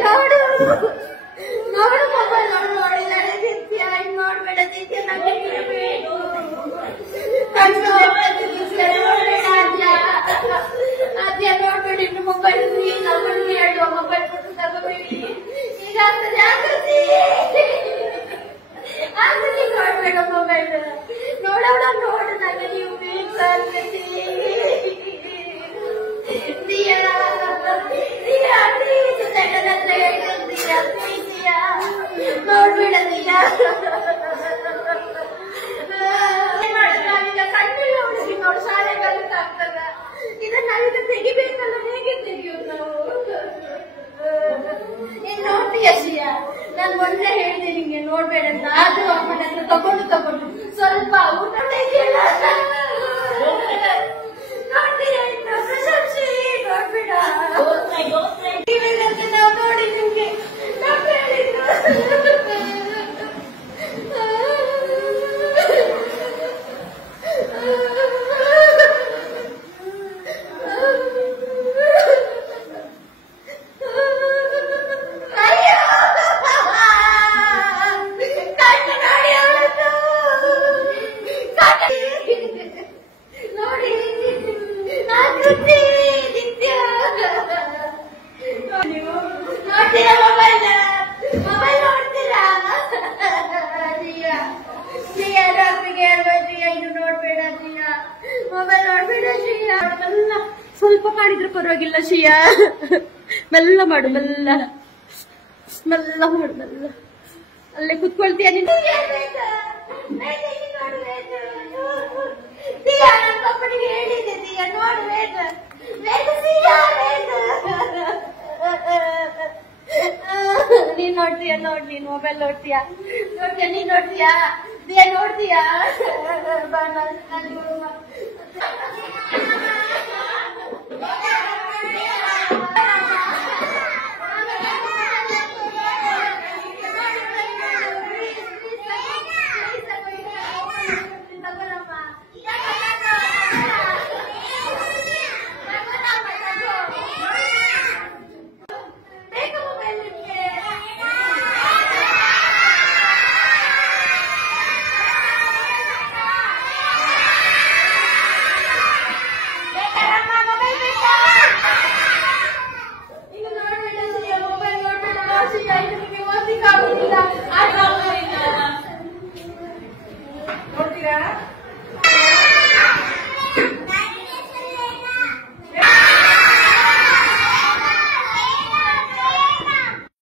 ನೋಡು ನೋಡು ಮೊಬೈಲ್ ನೋಡಿದಾಳೆ ದಿತ್ಯ ಇನ್ನು ನೋಡ್ಬೇಡ ದಿತ್ಯ ನಂಗೆ ಅದ್ಯ ನೋಡ್ಬೇಡಿ ಇನ್ನು ಮೊಬೈಲ್ ನಮ್ಮನಿಗೆ ಹೇಳುವ ಮೊಬೈಲ್ ಕೊಟ್ಟು ತಗೋಬೇಡಿ ಈಗ ಜಾಗೃತಿ ಆಕೃತಿ ನೋಡ್ಬೇಡ ಮೊಬೈಲ್ ನೋಡೋಣ ನೋಡು ನನಗೆ ನೀವು ಬೇಕು ನೋಡ್ಬೇಡ ಕಣ್ಣಿಲ್ಲ ಹುಡುಗಿ ನೋಡು ಶಾಲೆ ಕಲಿತಾಗ್ತದ ಇದನ್ನ ನಾವೀಗ ತೆಗಿಬೇಕಲ್ಲ ಹೇಗೆ ತೆಗಿಯೋದು ನಾವು ನೀನ್ ನೋಡ್ತೀಯ ಶ್ರೀಯ ನಾನ್ ಮೊನ್ನೆ ಹೇಳಿದೆ ನಿಂಗೆ ನೋಡ್ಬೇಡ ಅಂತ ಆದ್ರೂ ಅಮ್ಮನ ಹತ್ರ ತಗೊಂಡು ಸ್ವಲ್ಪ ಊಟ ತೆಗಿಯಲ್ಲ ನೋಡ್ತೀಯ ಇನ್ನು ಪ್ರಶಂಸೆ ನೋಡ್ಬೇಡ ನಾವು ನೋಡಿ ನಿಮ್ಗೆ ನಾವು ಹೇಳಿದ್ದು ಸ್ವಲ್ಪ ಮಾಡಿದ್ರೆ ಪರವಾಗಿಲ್ಲ ಶ್ರೀಯ ಮೆಲ್ಲ ಮಾಡು ಮೆಲ್ಲ ಮಾಡು ಮೆಲ್ಲ ಅಲ್ಲೇ ಕುತ್ಕೊಳ್ತೀಯ ನೀನು ಹೇಳಿದೆ ದಿಯಾ ನೋಡು ನೀನ್ ನೋಡ್ತೀಯ ನೋಡ್ ನೀನ್ ಮೊಬೈಲ್ ನೋಡ್ತೀಯ ನೀನ್ ನೋಡ್ತೀಯಾ ದಿಯಾ ನೋಡ್ತೀಯಾ ನೋಡ್ತೀರಾ